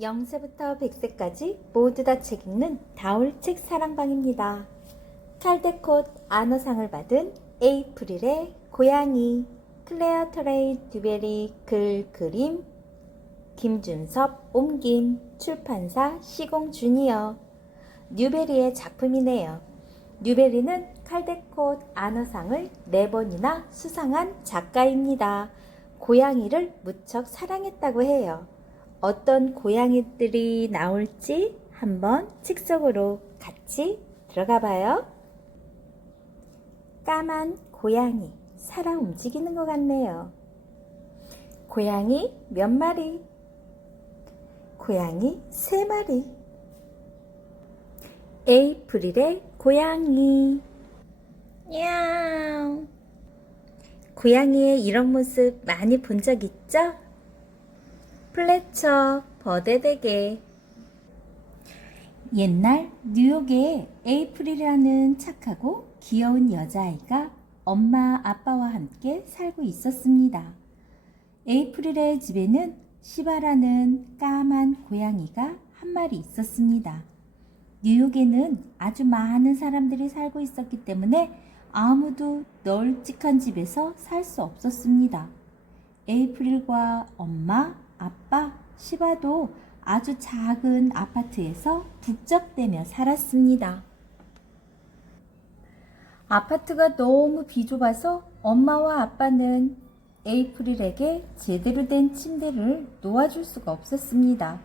0세부터 100세까지 모두 다 책 읽는 다울책 사랑방입니다. 칼데콧 아너상을 받은 에이프릴의 고양이, 클레어 터레이 듀베리 글 그림, 김준섭 옮김, 출판사 시공 주니어. 뉴베리의 작품이네요. 뉴베리는 칼데콧 아너상을 4번이나 수상한 작가입니다. 고양이를 무척 사랑했다고 해요. 어떤 고양이들이 나올지 한번 책 속으로 같이 들어가 봐요. 까만 고양이, 살아 움직이는 것 같네요. 고양이 몇 마리? 고양이 3마리. 에이프릴의 고양이. 야옹. 고양이의 이런 모습 많이 본 적 있죠? 플래처 버데데게. 옛날 뉴욕에 에이프릴이라는 착하고 귀여운 여자아이가 엄마 아빠와 함께 살고 있었습니다. 에이프릴의 집에는 시바라는 까만 고양이가 한 마리 있었습니다. 뉴욕에는 아주 많은 사람들이 살고 있었기 때문에 아무도 널찍한 집에서 살 수 없었습니다. 에이프릴과 엄마, 아빠, 시바도 아주 작은 아파트에서 북적대며 살았습니다. 아파트가 너무 비좁아서 엄마와 아빠는 에이프릴에게 제대로 된 침대를 놓아줄 수가 없었습니다.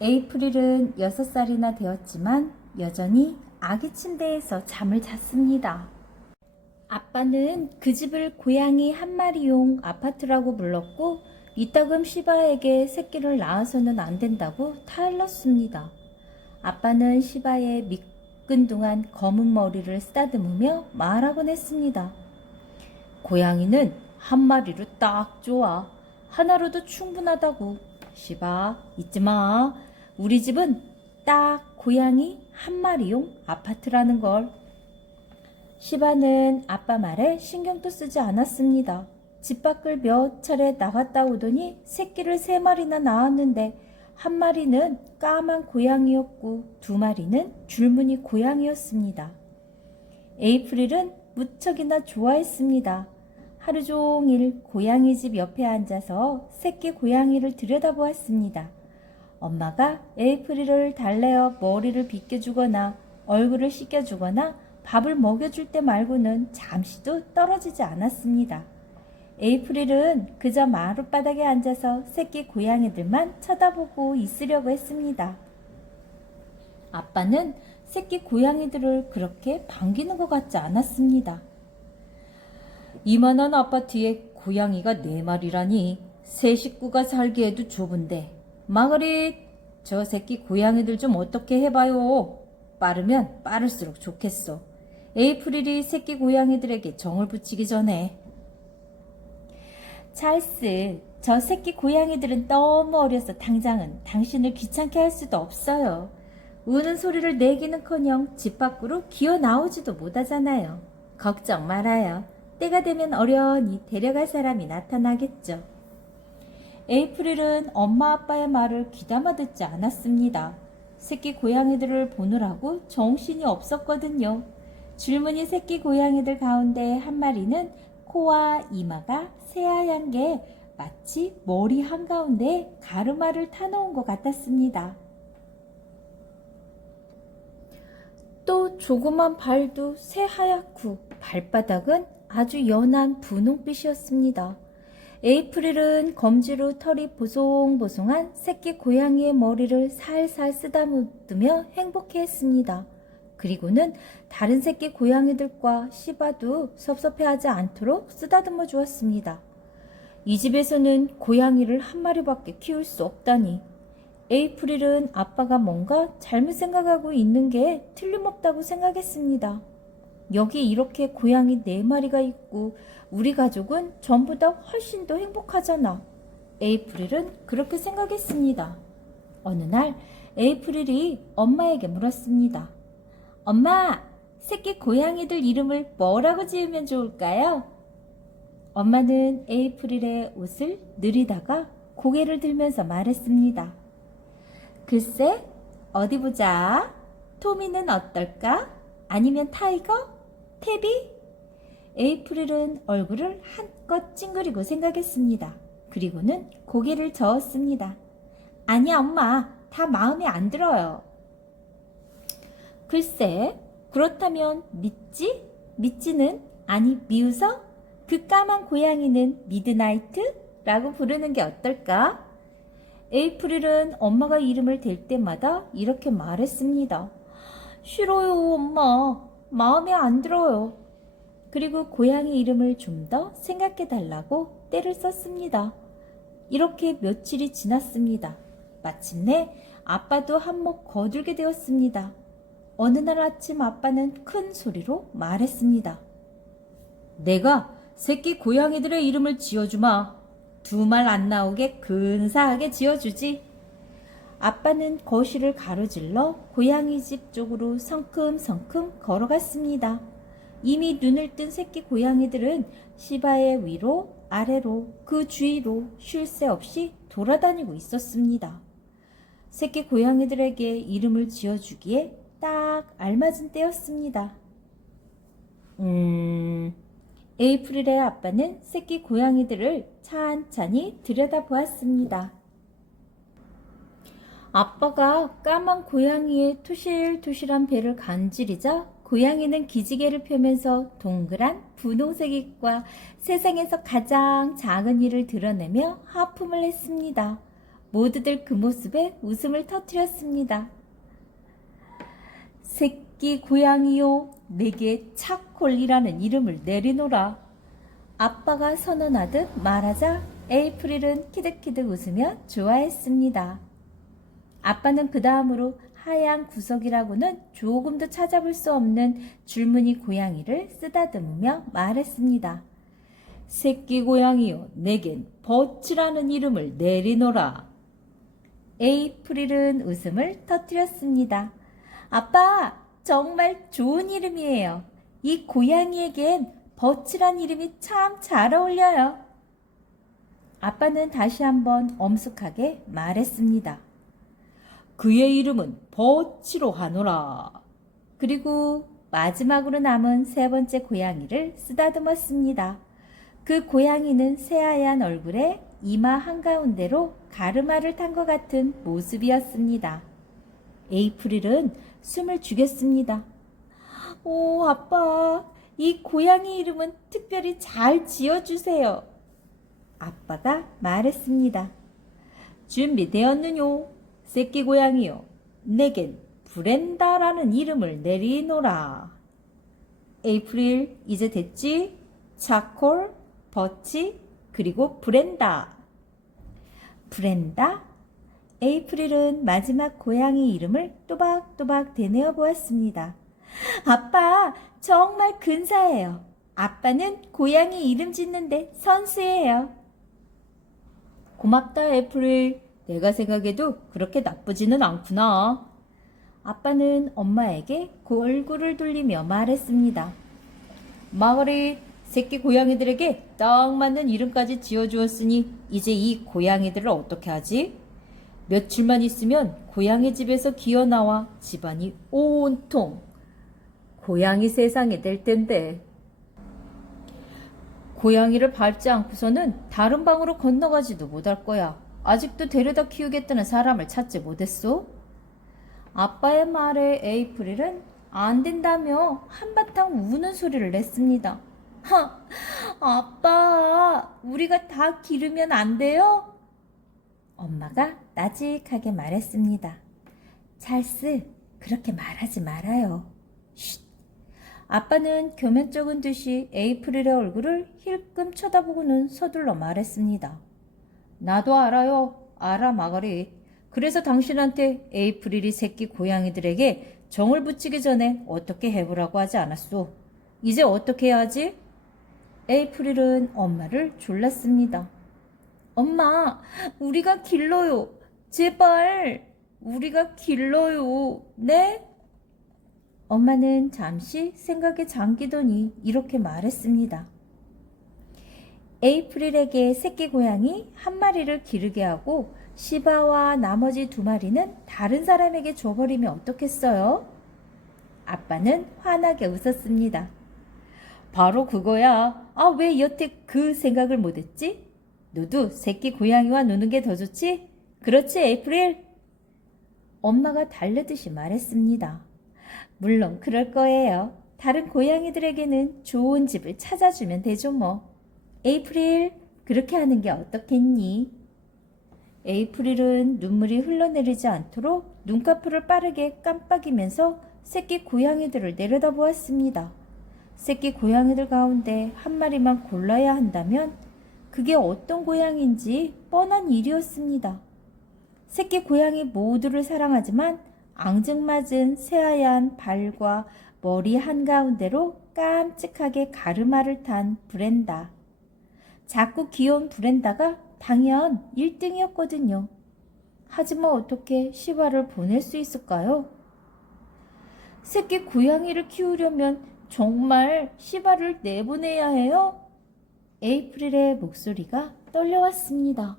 에이프릴은 6살이나 되었지만 여전히 아기 침대에서 잠을 잤습니다. 아빠는 그 집을 고양이 한 마리용 아파트라고 불렀고 이따금 시바에게 새끼를 낳아서는 안 된다고 타일렀습니다. 아빠는 시바의 미끈둥한 검은 머리를 쓰다듬으며 말하곤 했습니다. 고양이는 한 마리로 딱 좋아. 하나로도 충분하다고. 시바, 잊지 마. 우리 집은 딱 고양이 한 마리용 아파트라는 걸. 시바는 아빠 말에 신경도 쓰지 않았습니다. 집 밖을 몇 차례 나갔다 오더니 새끼를 3마리나 낳았는데 한 마리는 까만 고양이였고 2마리는 줄무늬 고양이였습니다. 에이프릴은 무척이나 좋아했습니다. 하루 종일 고양이 집 옆에 앉아서 새끼 고양이를 들여다보았습니다. 엄마가 에이프릴을 달래어 머리를 빗겨주거나 얼굴을 씻겨주거나 밥을 먹여줄 때 말고는 잠시도 떨어지지 않았습니다. 에이프릴은 그저 마룻바닥에 앉아서 새끼 고양이들만 쳐다보고 있으려고 했습니다. 아빠는 새끼 고양이들을 그렇게 반기는 것 같지 않았습니다. 이만한 아파트에 고양이가 4마리라니 새 식구가 살기에도 좁은데 마그릿, 저 새끼 고양이들 좀 어떻게 해봐요. 빠르면 빠를수록 좋겠어. 에이프릴이 새끼 고양이들에게 정을 붙이기 전에. 찰스, 저 새끼 고양이들은 너무 어려서 당장은 당신을 귀찮게 할 수도 없어요. 우는 소리를 내기는커녕 집 밖으로 기어 나오지도 못하잖아요. 걱정 말아요. 때가 되면 어련히 데려갈 사람이 나타나겠죠. 에이프릴은 엄마 아빠의 말을 귀담아 듣지 않았습니다. 새끼 고양이들을 보느라고 정신이 없었거든요. 줄무늬 새끼 고양이들 가운데 한 마리는 코와 이마가 새하얀 게 마치 머리 한가운데 가르마를 타놓은 것 같았습니다. 또 조그만 발도 새하얗고 발바닥은 아주 연한 분홍빛이었습니다. 에이프릴은 검지로 털이 보송보송한 새끼 고양이의 머리를 살살 쓰다듬으며 행복해했습니다. 그리고는 다른 새끼 고양이들과 시바도 섭섭해하지 않도록 쓰다듬어 주었습니다. 이 집에서는 고양이를 한 마리밖에 키울 수 없다니. 에이프릴은 아빠가 뭔가 잘못 생각하고 있는 게 틀림없다고 생각했습니다. 여기 이렇게 고양이 4마리가 있고 우리 가족은 전보다 훨씬 더 행복하잖아. 에이프릴은 그렇게 생각했습니다. 어느 날 에이프릴이 엄마에게 물었습니다. 엄마, 새끼 고양이들 이름을 뭐라고 지으면 좋을까요? 엄마는 에이프릴의 옷을 느리다가 고개를 들면서 말했습니다. 글쎄, 어디 보자. 토미는 어떨까? 아니면 타이거? 태비? 에이프릴은 얼굴을 한껏 찡그리고 생각했습니다. 그리고는 고개를 저었습니다. 아니야, 엄마. 다 마음에 안 들어요. 글쎄, 그렇다면 믿지? 믿지는? 아니, 미우서? 그 까만 고양이는 미드나이트라고 부르는 게 어떨까? 에이프릴은 엄마가 이름을 댈 때마다 이렇게 말했습니다. 싫어요, 엄마. 마음에 안 들어요. 그리고 고양이 이름을 좀 더 생각해 달라고 때를 썼습니다. 이렇게 며칠이 지났습니다. 마침내 아빠도 한몫 거들게 되었습니다. 어느 날 아침 아빠는 큰 소리로 말했습니다. 내가 새끼 고양이들의 이름을 지어주마. 두 말 안 나오게 근사하게 지어주지. 아빠는 거실을 가로질러 고양이 집 쪽으로 성큼성큼 걸어갔습니다. 이미 눈을 뜬 새끼 고양이들은 시바의 위로 아래로 그 주위로 쉴 새 없이 돌아다니고 있었습니다. 새끼 고양이들에게 이름을 지어주기에 딱 알맞은 때였습니다. 에이프릴의 아빠는 새끼 고양이들을 찬찬히 들여다보았습니다. 아빠가 까만 고양이의 토실토실한 배를 간지리자 고양이는 기지개를 펴면서 동그란 분홍색 입과 세상에서 가장 작은 이를 드러내며 하품을 했습니다. 모두들 그 모습에 웃음을 터뜨렸습니다. 새끼 고양이요, 내게 차콜이라는 이름을 내리노라. 아빠가 선언하듯 말하자 에이프릴은 키득키득 웃으며 좋아했습니다. 아빠는 그 다음으로 하얀 구석이라고는 조금도 찾아볼 수 없는 줄무늬 고양이를 쓰다듬으며 말했습니다. 새끼 고양이요, 내겐 버치라는 이름을 내리노라. 에이프릴은 웃음을 터뜨렸습니다. 아빠, 정말 좋은 이름이에요. 이 고양이에겐 버치란 이름이 참 잘 어울려요. 아빠는 다시 한번 엄숙하게 말했습니다. 그의 이름은 버치로 하노라. 그리고 마지막으로 남은 세 번째 고양이를 쓰다듬었습니다. 그 고양이는 새하얀 얼굴에 이마 한가운데로 가르마를 탄 것 같은 모습이었습니다. 에이프릴은 숨을 죽였습니다. 오, 아빠, 이 고양이 이름은 특별히 잘 지어주세요. 아빠가 말했습니다. 준비되었느뇨? 새끼 고양이요, 내겐 브렌다라는 이름을 내리노라. 에이프릴, 이제 됐지? 차콜, 버치, 그리고 브렌다. 브렌다? 에이프릴은 마지막 고양이 이름을 또박또박 되뇌어 보았습니다. 아빠, 정말 근사해요. 아빠는 고양이 이름 짓는데 선수예요. 고맙다, 에이프릴. 내가 생각해도 그렇게 나쁘지는 않구나. 아빠는 엄마에게 그 얼굴을 돌리며 말했습니다. 마거릿, 새끼 고양이들에게 딱 맞는 이름까지 지어주었으니 이제 이 고양이들을 어떻게 하지? 며칠만 있으면 고양이 집에서 기어나와 집안이 온통 고양이 세상이 될 텐데. 고양이를 밟지 않고서는 다른 방으로 건너가지도 못할 거야. 아직도 데려다 키우겠다는 사람을 찾지 못했소? 아빠의 말에 에이프릴은 안 된다며 한바탕 우는 소리를 냈습니다. 아빠, 우리가 다 기르면 안 돼요? 엄마가 나직하게 말했습니다. 찰스, 그렇게 말하지 말아요. 쉿. 아빠는 교면적은 듯이 에이프릴의 얼굴을 힐끔 쳐다보고는 서둘러 말했습니다. 나도 알아요. 알아, 마거릿. 그래서 당신한테 에이프릴이 새끼 고양이들에게 정을 붙이기 전에 어떻게 해보라고 하지 않았소? 이제 어떻게 해야 하지? 에이프릴은 엄마를 졸랐습니다. 엄마, 우리가 길러요. 제발, 우리가 길러요. 네? 엄마는 잠시 생각에 잠기더니 이렇게 말했습니다. 에이프릴에게 새끼 고양이 한 마리를 기르게 하고 시바와 나머지 2마리는 다른 사람에게 줘버리면 어떻겠어요? 아빠는 환하게 웃었습니다. 바로 그거야. 아, 왜 여태 그 생각을 못했지? 너도 새끼 고양이와 노는 게 더 좋지? 그렇지, 에이프릴? 엄마가 달래듯이 말했습니다. 물론 그럴 거예요. 다른 고양이들에게는 좋은 집을 찾아주면 되죠 뭐. 에이프릴, 그렇게 하는 게 어떻겠니? 에이프릴은 눈물이 흘러내리지 않도록 눈꺼풀을 빠르게 깜빡이면서 새끼 고양이들을 내려다보았습니다. 새끼 고양이들 가운데 한 마리만 골라야 한다면 그게 어떤 고양이인지 뻔한 일이었습니다. 새끼 고양이 모두를 사랑하지만 앙증맞은 새하얀 발과 머리 한가운데로 깜찍하게 가르마를 탄 브렌다. 작고 귀여운 브렌다가 당연 1등이었거든요. 하지만 어떻게 시바를 보낼 수 있을까요? 새끼 고양이를 키우려면 정말 시바를 내보내야 해요? 에이프릴의 목소리가 떨려왔습니다.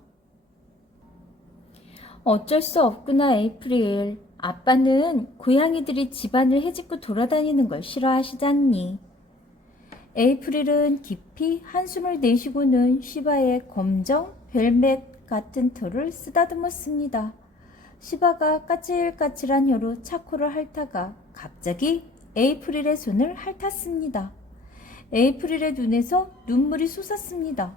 어쩔 수 없구나, 에이프릴. 아빠는 고양이들이 집안을 헤집고 돌아다니는 걸 싫어하시잖니. 에이프릴은 깊이 한숨을 내쉬고는 시바의 검정 벨벳 같은 털을 쓰다듬었습니다. 시바가 까칠까칠한 혀로 차코를 핥다가 갑자기 에이프릴의 손을 핥았습니다. 에이프릴의 눈에서 눈물이 솟았습니다.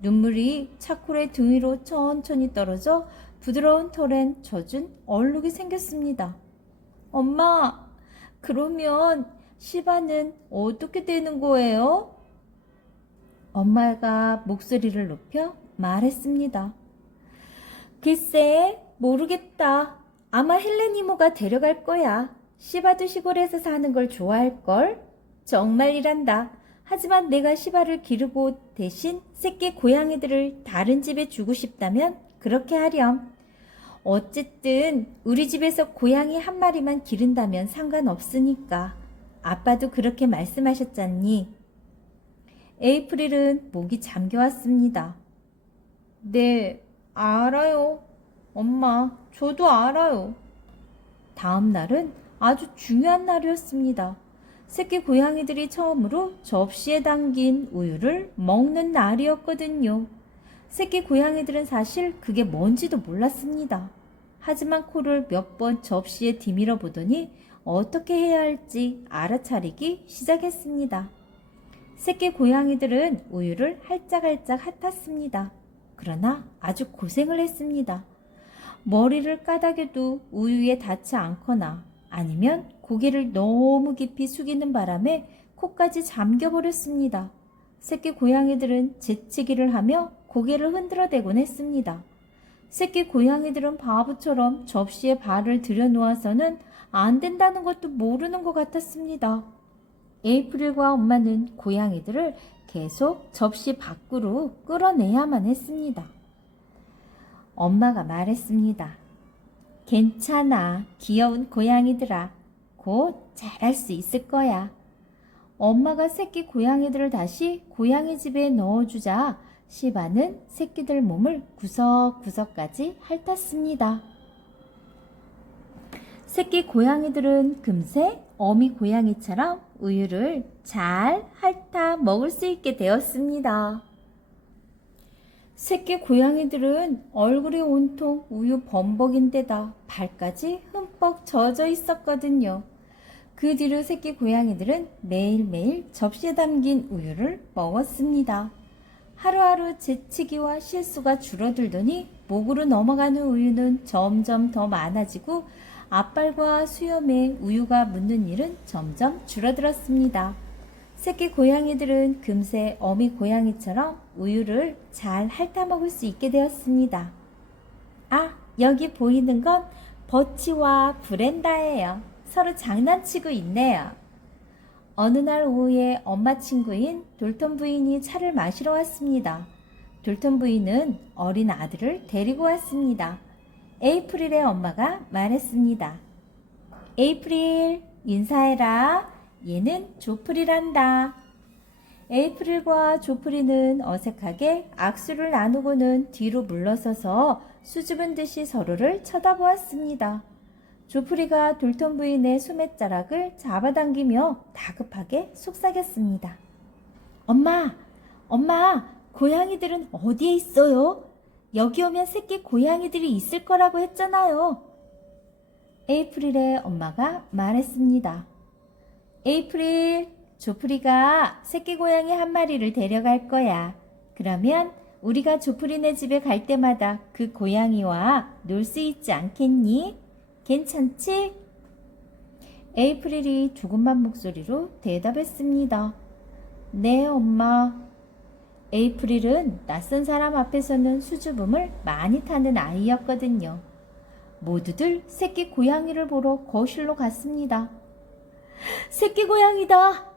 눈물이 차콜의 등 위로 천천히 떨어져 부드러운 털엔 젖은 얼룩이 생겼습니다. 엄마, 그러면 시바는 어떻게 되는 거예요? 엄마가 목소리를 높여 말했습니다. 글쎄, 모르겠다. 아마 헬렌 이모가 데려갈 거야. 시바도 시골에서 사는 걸 좋아할걸? 정말이란다. 하지만 내가 시바를 기르고 대신 새끼 고양이들을 다른 집에 주고 싶다면 그렇게 하렴. 어쨌든 우리 집에서 고양이 한 마리만 기른다면 상관없으니까. 아빠도 그렇게 말씀하셨잖니. 에이프릴은 목이 잠겨왔습니다. 네, 알아요. 엄마, 저도 알아요. 다음 날은 아주 중요한 날이었습니다. 새끼 고양이들이 처음으로 접시에 담긴 우유를 먹는 날이었거든요. 새끼 고양이들은 사실 그게 뭔지도 몰랐습니다. 하지만 코를 몇 번 접시에 디밀어 보더니 어떻게 해야 할지 알아차리기 시작했습니다. 새끼 고양이들은 우유를 할짝할짝 핥았습니다. 그러나 아주 고생을 했습니다. 머리를 까닥여도 우유에 닿지 않거나 아니면 고개를 너무 깊이 숙이는 바람에 코까지 잠겨버렸습니다. 새끼 고양이들은 재치기를 하며 고개를 흔들어대곤 했습니다. 새끼 고양이들은 바보처럼 접시에 발을 들여놓아서는 안 된다는 것도 모르는 것 같았습니다. 에이프릴과 엄마는 고양이들을 계속 접시 밖으로 끌어내야만 했습니다. 엄마가 말했습니다. 괜찮아, 귀여운 고양이들아. 곧 잘할 수 있을 거야. 엄마가 새끼 고양이들을 다시 고양이 집에 넣어주자 시바는 새끼들 몸을 구석구석까지 핥았습니다. 새끼 고양이들은 금세 어미 고양이처럼 우유를 잘 핥아 먹을 수 있게 되었습니다. 새끼 고양이들은 얼굴이 온통 우유 범벅인데다 발까지 흠뻑 젖어 있었거든요. 그 뒤로 새끼 고양이들은 매일매일 접시에 담긴 우유를 먹었습니다. 하루하루 재치기와 실수가 줄어들더니 목으로 넘어가는 우유는 점점 더 많아지고 앞발과 수염에 우유가 묻는 일은 점점 줄어들었습니다. 새끼 고양이들은 금세 어미 고양이처럼 우유를 잘 핥아먹을 수 있게 되었습니다. 아, 여기 보이는 건 버치와 브렌다예요. 서로 장난치고 있네요. 어느 날 오후에 엄마 친구인 돌턴 부인이 차를 마시러 왔습니다. 돌턴 부인은 어린 아들을 데리고 왔습니다. 에이프릴의 엄마가 말했습니다. 에이프릴, 인사해라. 얘는 조프리란다. 에이프릴과 조프리는 어색하게 악수를 나누고는 뒤로 물러서서 수줍은 듯이 서로를 쳐다보았습니다. 조프리가 돌톤 부인의 소매자락을 잡아당기며 다급하게 속삭였습니다. 엄마, 엄마, 고양이들은 어디에 있어요? 여기 오면 새끼 고양이들이 있을 거라고 했잖아요. 에이프릴의 엄마가 말했습니다. 에이프릴, 조프리가 새끼 고양이 한 마리를 데려갈 거야. 그러면 우리가 조프리네 집에 갈 때마다 그 고양이와 놀 수 있지 않겠니? 괜찮지? 에이프릴이 조금만 목소리로 대답했습니다. 네, 엄마. 에이프릴은 낯선 사람 앞에서는 수줍음을 많이 타는 아이였거든요. 모두들 새끼 고양이를 보러 거실로 갔습니다. 새끼 고양이다!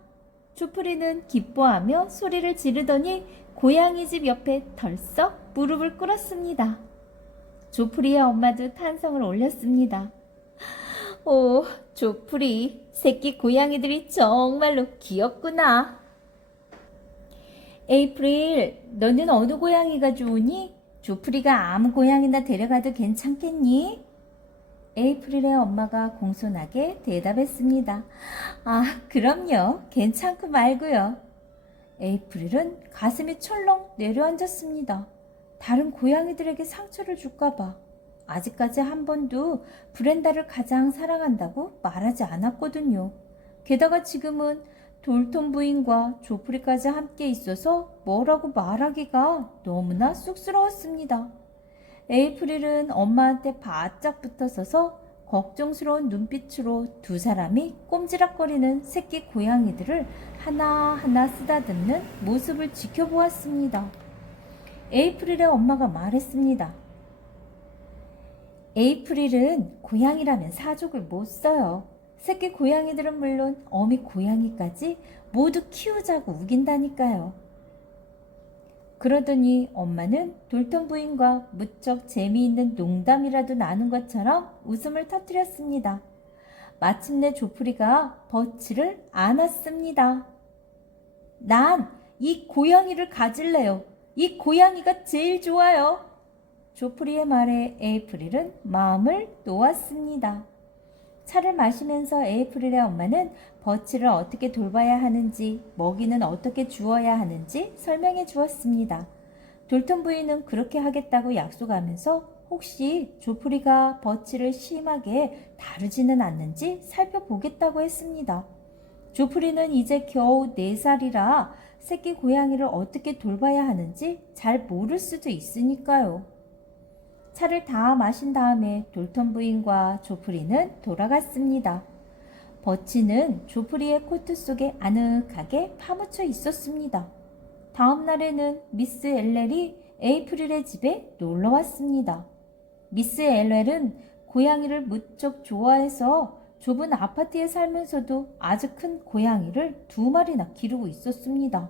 조프리는 기뻐하며 소리를 지르더니 고양이 집 옆에 덜썩 무릎을 꿇었습니다. 조프리의 엄마도 탄성을 올렸습니다. 오, 조프리, 새끼 고양이들이 정말로 귀엽구나. 에이프릴, 너는 어느 고양이가 좋으니? 조프리가 아무 고양이나 데려가도 괜찮겠니? 에이프릴의 엄마가 공손하게 대답했습니다. 아, 그럼요. 괜찮고 말고요. 에이프릴은 가슴이 철렁 내려앉았습니다. 다른 고양이들에게 상처를 줄까봐. 아직까지 한 번도 브렌다를 가장 사랑한다고 말하지 않았거든요. 게다가 지금은 돌톤 부인과 조프리까지 함께 있어서 뭐라고 말하기가 너무나 쑥스러웠습니다. 에이프릴은 엄마한테 바짝 붙어서서 걱정스러운 눈빛으로 두 사람이 꼼지락거리는 새끼 고양이들을 하나하나 쓰다듬는 모습을 지켜보았습니다. 에이프릴의 엄마가 말했습니다. 에이프릴은 고양이라면 사족을 못 써요. 새끼 고양이들은 물론 어미 고양이까지 모두 키우자고 우긴다니까요. 그러더니 엄마는 돌톤 부인과 무척 재미있는 농담이라도 나눈 것처럼 웃음을 터뜨렸습니다. 마침내 조프리가 버치를 안았습니다. 난 이 고양이를 가질래요. 이 고양이가 제일 좋아요. 조프리의 말에 에이프릴은 마음을 놓았습니다. 차를 마시면서 에이프릴의 엄마는 버치를 어떻게 돌봐야 하는지, 먹이는 어떻게 주어야 하는지 설명해 주었습니다. 돌톤 부인은 그렇게 하겠다고 약속하면서 혹시 조프리가 버치를 심하게 다루지는 않는지 살펴보겠다고 했습니다. 조프리는 이제 겨우 4살이라 새끼 고양이를 어떻게 돌봐야 하는지 잘 모를 수도 있으니까요. 차를 다 마신 다음에 돌톤 부인과 조프리는 돌아갔습니다. 버치는 조프리의 코트 속에 아늑하게 파묻혀 있었습니다. 다음 날에는 미스 엘렐이 에이프릴의 집에 놀러 왔습니다. 미스 엘렐은 고양이를 무척 좋아해서 좁은 아파트에 살면서도 아주 큰 고양이를 2마리나 기르고 있었습니다.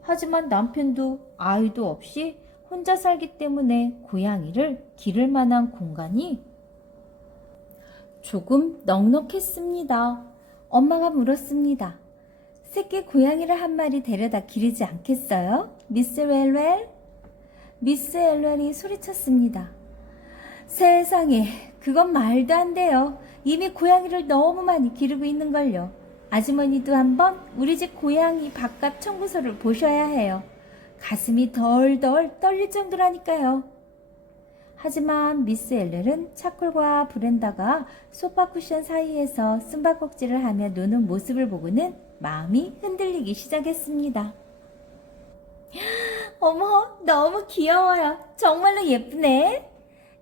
하지만 남편도 아이도 없이 혼자 살기 때문에 고양이를 기를 만한 공간이 조금 넉넉했습니다. 엄마가 물었습니다. 새끼 고양이를 한 마리 데려다 기르지 않겠어요? 미스 웰웰? 미스 엘웰이 소리쳤습니다. 세상에, 그건 말도 안 돼요. 이미 고양이를 너무 많이 기르고 있는걸요. 아주머니도 한번 우리 집 고양이 밥값 청구서를 보셔야 해요. 가슴이 덜덜 떨릴 정도라니까요. 하지만 미스 엘렐은 차콜과 브렌다가 소파 쿠션 사이에서 숨바꼭질을 하며 노는 모습을 보고는 마음이 흔들리기 시작했습니다. 어머, 너무 귀여워요. 정말로 예쁘네.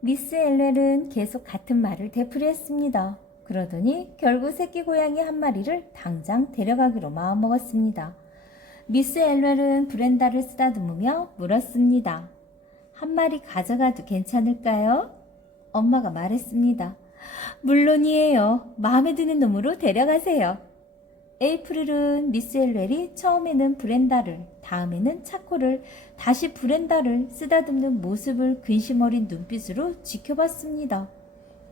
미스 엘렐은 계속 같은 말을 되풀이했습니다. 그러더니 결국 새끼 고양이 한 마리를 당장 데려가기로 마음먹었습니다. 미스 엘렐은 브렌다를 쓰다듬으며 물었습니다. 한 마리 가져가도 괜찮을까요? 엄마가 말했습니다. 물론이에요. 마음에 드는 놈으로 데려가세요. 에이프릴은 미스 엘렐이 처음에는 브렌다를, 다음에는 차코를, 다시 브렌다를 쓰다듬는 모습을 근심 어린 눈빛으로 지켜봤습니다.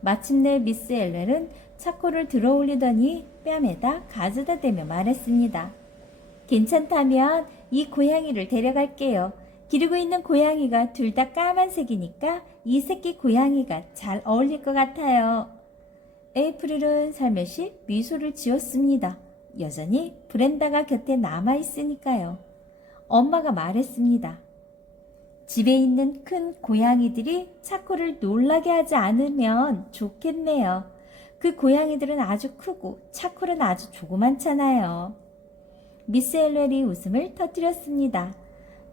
마침내 미스 엘렐은 차코를 들어올리더니 뺨에다 가져다 대며 말했습니다. 괜찮다면 이 고양이를 데려갈게요. 기르고 있는 고양이가 둘 다 까만색이니까 이 새끼 고양이가 잘 어울릴 것 같아요. 에이프릴은 살며시 미소를 지었습니다. 여전히 브렌다가 곁에 남아있으니까요. 엄마가 말했습니다. 집에 있는 큰 고양이들이 차코를 놀라게 하지 않으면 좋겠네요. 그 고양이들은 아주 크고 차코는 아주 조그만잖아요. 미스 엘웰이 웃음을 터뜨렸습니다.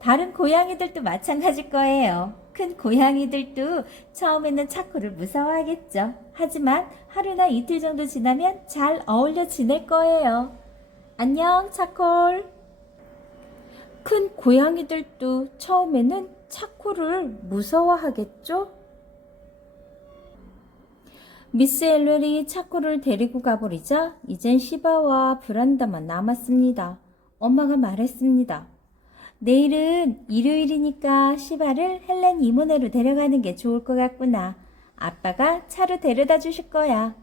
다른 고양이들도 마찬가지일 거예요. 큰 고양이들도 처음에는 차코를 무서워하겠죠. 하지만 하루나 이틀 정도 지나면 잘 어울려 지낼 거예요. 안녕, 차콜. 큰 고양이들도 처음에는 차코를 무서워하겠죠? 미스 엘웰이 차코를 데리고 가버리자 이젠 시바와 브란다만 남았습니다. 엄마가 말했습니다. 내일은 일요일이니까 시바를 헬렌 이모네로 데려가는 게 좋을 것 같구나. 아빠가 차로 데려다 주실 거야.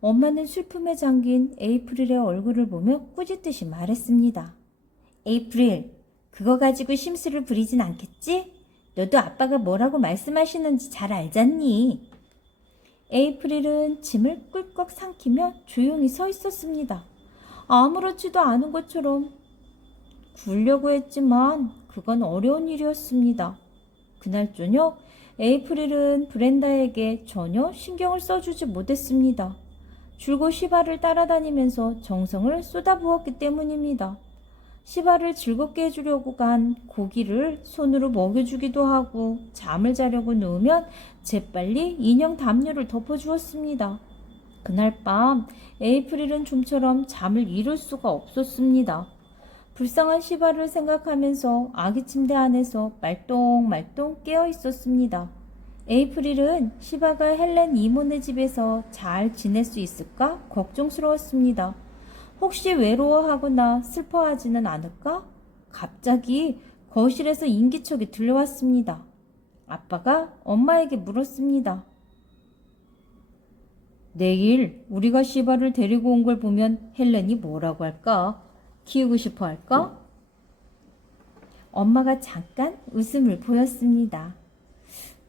엄마는 슬픔에 잠긴 에이프릴의 얼굴을 보며 꾸짖듯이 말했습니다. 에이프릴, 그거 가지고 심술을 부리진 않겠지? 너도 아빠가 뭐라고 말씀하시는지 잘 알잖니? 에이프릴은 짐을 꿀꺽 삼키며 조용히 서 있었습니다. 아무렇지도 않은 것처럼 구려고 했지만 그건 어려운 일이었습니다. 그날 저녁 에이프릴은 브렌다에게 전혀 신경을 써주지 못했습니다. 줄곧 시바를 따라다니면서 정성을 쏟아부었기 때문입니다. 시바를 즐겁게 해주려고 간 고기를 손으로 먹여주기도 하고 잠을 자려고 누우면 재빨리 인형 담요를 덮어주었습니다. 그날 밤 에이프릴은 좀처럼 잠을 이룰 수가 없었습니다. 불쌍한 시바를 생각하면서 아기 침대 안에서 말똥말똥 깨어 있었습니다. 에이프릴은 시바가 헬렌 이모네 집에서 잘 지낼 수 있을까 걱정스러웠습니다. 혹시 외로워하거나 슬퍼하지는 않을까? 갑자기 거실에서 인기척이 들려왔습니다. 아빠가 엄마에게 물었습니다. 내일 우리가 시바를 데리고 온 걸 보면 헬렌이 뭐라고 할까? 키우고 싶어 할까? 엄마가 잠깐 웃음을 보였습니다.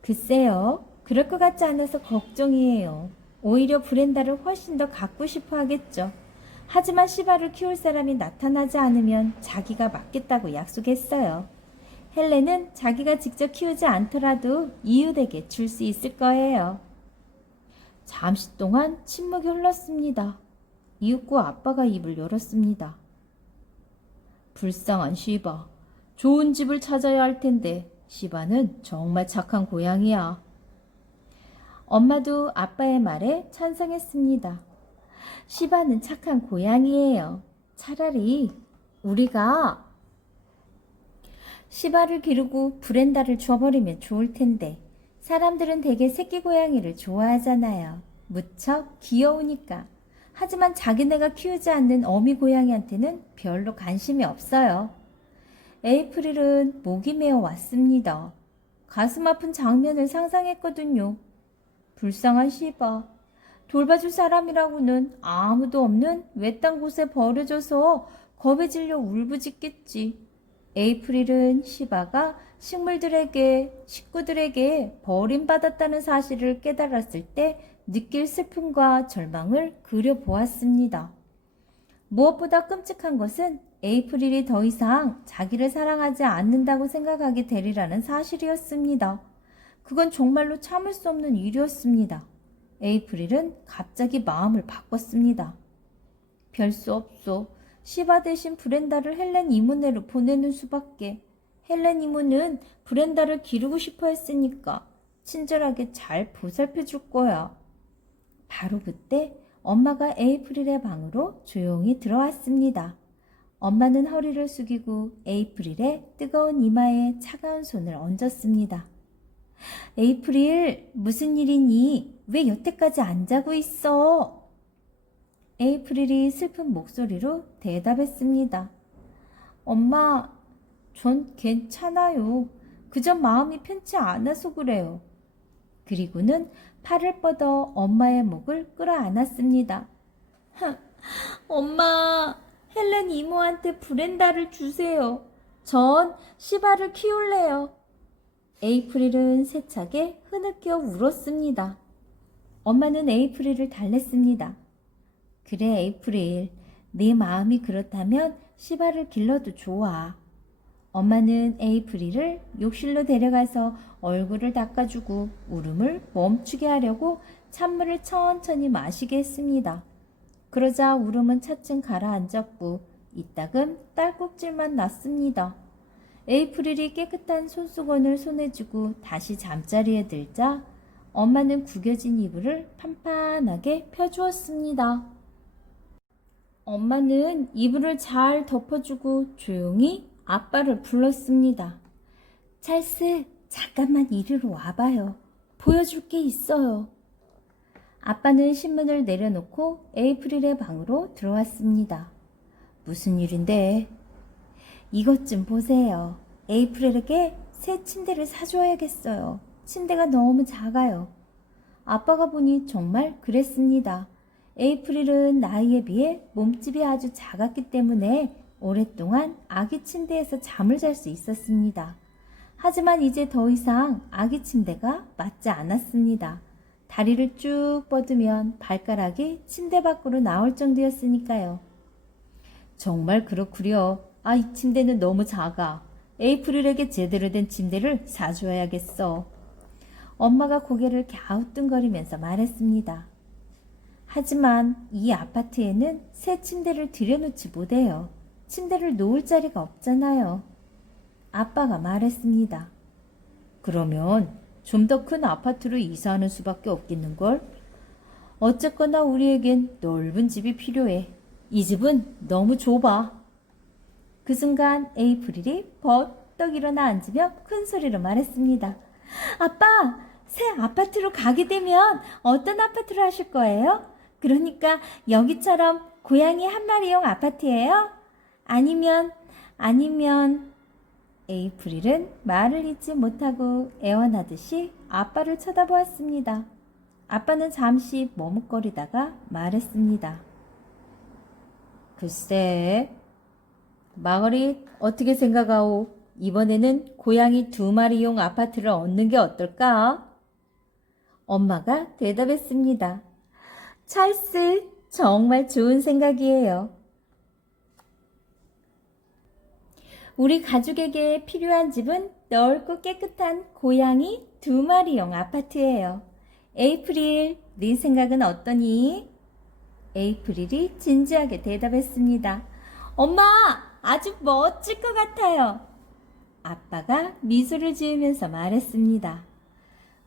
글쎄요, 그럴 것 같지 않아서 걱정이에요. 오히려 브렌다를 훨씬 더 갖고 싶어 하겠죠. 하지만 시바를 키울 사람이 나타나지 않으면 자기가 맡겠다고 약속했어요. 헬렌은 자기가 직접 키우지 않더라도 이웃에게 줄 수 있을 거예요. 잠시 동안 침묵이 흘렀습니다. 이웃과 아빠가 입을 열었습니다. 불쌍한 시바. 좋은 집을 찾아야 할 텐데 시바는 정말 착한 고양이야. 엄마도 아빠의 말에 찬성했습니다. 시바는 착한 고양이에요. 차라리 우리가 시바를 기르고 브렌다를 줘버리면 좋을 텐데 사람들은 대개 새끼 고양이를 좋아하잖아요. 무척 귀여우니까. 하지만 자기네가 키우지 않는 어미 고양이한테는 별로 관심이 없어요. 에이프릴은 목이 메어 왔습니다. 가슴 아픈 장면을 상상했거든요. 불쌍한 시바. 돌봐줄 사람이라고는 아무도 없는 외딴 곳에 버려져서 겁에 질려 울부짖겠지. 에이프릴은 시바가 식구들에게 버림받았다는 사실을 깨달았을 때 느낄 슬픔과 절망을 그려보았습니다. 무엇보다 끔찍한 것은 에이프릴이 더 이상 자기를 사랑하지 않는다고 생각하게 되리라는 사실이었습니다. 그건 정말로 참을 수 없는 일이었습니다. 에이프릴은 갑자기 마음을 바꿨습니다. 별 수 없소. 시바 대신 브렌다를 헬렌 이모네로 보내는 수밖에. 헬렌 이모는 브렌다를 기르고 싶어 했으니까 친절하게 잘 보살펴 줄 거야. 바로 그때 엄마가 에이프릴의 방으로 조용히 들어왔습니다. 엄마는 허리를 숙이고 에이프릴의 뜨거운 이마에 차가운 손을 얹었습니다. 에이프릴, 무슨 일이니? 왜 여태까지 안 자고 있어? 에이프릴이 슬픈 목소리로 대답했습니다. 엄마, 전 괜찮아요. 그저 마음이 편치 않아서 그래요. 그리고는 팔을 뻗어 엄마의 목을 끌어안았습니다. 엄마, 헬렌 이모한테 브렌다를 주세요. 전 시바를 키울래요. 에이프릴은 세차게 흐느껴 울었습니다. 엄마는 에이프릴을 달랬습니다. 그래, 에이프릴. 네 마음이 그렇다면 시바를 길러도 좋아. 엄마는 에이프릴을 욕실로 데려가서 얼굴을 닦아주고 울음을 멈추게 하려고 찬물을 천천히 마시게 했습니다. 그러자 울음은 차츰 가라앉았고 이따금 딸꾹질만 났습니다. 에이프릴이 깨끗한 손수건을 손에 쥐고 다시 잠자리에 들자 엄마는 구겨진 이불을 판판하게 펴주었습니다. 엄마는 이불을 잘 덮어주고 조용히 아빠를 불렀습니다. 찰스, 잠깐만 이리로 와봐요. 보여줄 게 있어요. 아빠는 신문을 내려놓고 에이프릴의 방으로 들어왔습니다. 무슨 일인데? 이것 좀 보세요. 에이프릴에게 새 침대를 사줘야겠어요. 침대가 너무 작아요. 아빠가 보니 정말 그랬습니다. 에이프릴은 나이에 비해 몸집이 아주 작았기 때문에 오랫동안 아기 침대에서 잠을 잘 수 있었습니다. 하지만 이제 더 이상 아기 침대가 맞지 않았습니다. 다리를 쭉 뻗으면 발가락이 침대 밖으로 나올 정도였으니까요. 정말 그렇구려. 이 침대는 너무 작아. 에이프릴에게 제대로 된 침대를 사줘야겠어. 엄마가 고개를 갸우뚱거리면서 말했습니다. 하지만 이 아파트에는 새 침대를 들여놓지 못해요. 침대를 놓을 자리가 없잖아요. 아빠가 말했습니다. 그러면 좀 더 큰 아파트로 이사하는 수밖에 없겠는걸? 어쨌거나 우리에겐 넓은 집이 필요해. 이 집은 너무 좁아. 그 순간 에이프릴이 버떡 일어나 앉으며 큰 소리로 말했습니다. 아빠, 새 아파트로 가게 되면 어떤 아파트로 하실 거예요? 그러니까 여기처럼 고양이 한 마리용 아파트예요? 아니면 에이프릴은 말을 잇지 못하고 애원하듯이 아빠를 쳐다보았습니다. 아빠는 잠시 머뭇거리다가 말했습니다. 글쎄, 마거릿 어떻게 생각하오? 이번에는 고양이 2마리용 아파트를 얻는 게 어떨까? 엄마가 대답했습니다. 찰스, 정말 좋은 생각이에요. 우리 가족에게 필요한 집은 넓고 깨끗한 고양이 2마리용 아파트예요. 에이프릴, 네 생각은 어떠니? 에이프릴이 진지하게 대답했습니다. 엄마, 아주 멋질 것 같아요. 아빠가 미소를 지으면서 말했습니다.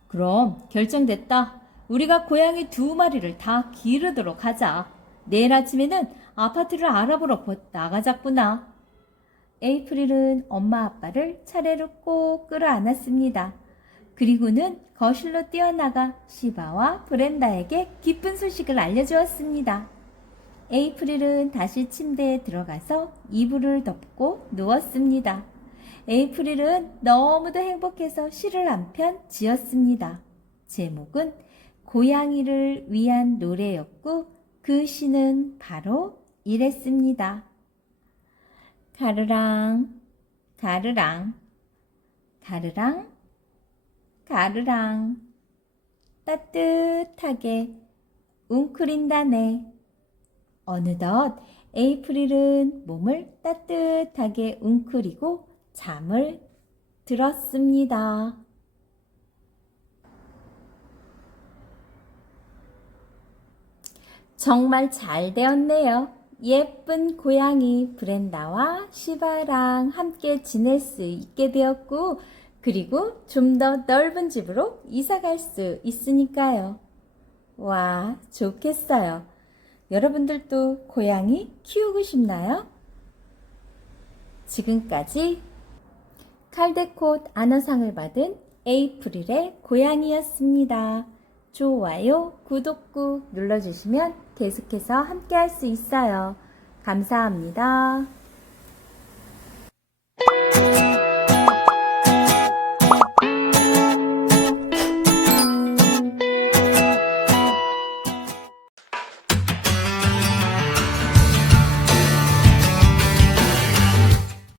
그럼 결정됐다. 우리가 고양이 2마리를 다 기르도록 하자. 내일 아침에는 아파트를 알아보러 나가자꾸나. 에이프릴은 엄마 아빠를 차례로 꼭 끌어안았습니다. 그리고는 거실로 뛰어나가 시바와 브렌다에게 기쁜 소식을 알려주었습니다. 에이프릴은 다시 침대에 들어가서 이불을 덮고 누웠습니다. 에이프릴은 너무도 행복해서 시를 한 편 지었습니다. 제목은 고양이를 위한 노래였고 그 시는 바로 이랬습니다. 가르랑 가르랑 가르랑 가르랑 따뜻하게 웅크린다네. 어느덧 에이프릴은 몸을 따뜻하게 웅크리고 잠을 들었습니다. 정말 잘 되었네요. 예쁜 고양이 브렌다와 시바랑 함께 지낼 수 있게 되었고, 그리고 좀 더 넓은 집으로 이사 갈 수 있으니까요. 와, 좋겠어요. 여러분들도 고양이 키우고 싶나요? 지금까지 칼데콧 아너상을 받은 에이프릴의 고양이였습니다. 좋아요, 구독 꾹 눌러주시면 계속해서 함께 할 수 있어요. 감사합니다.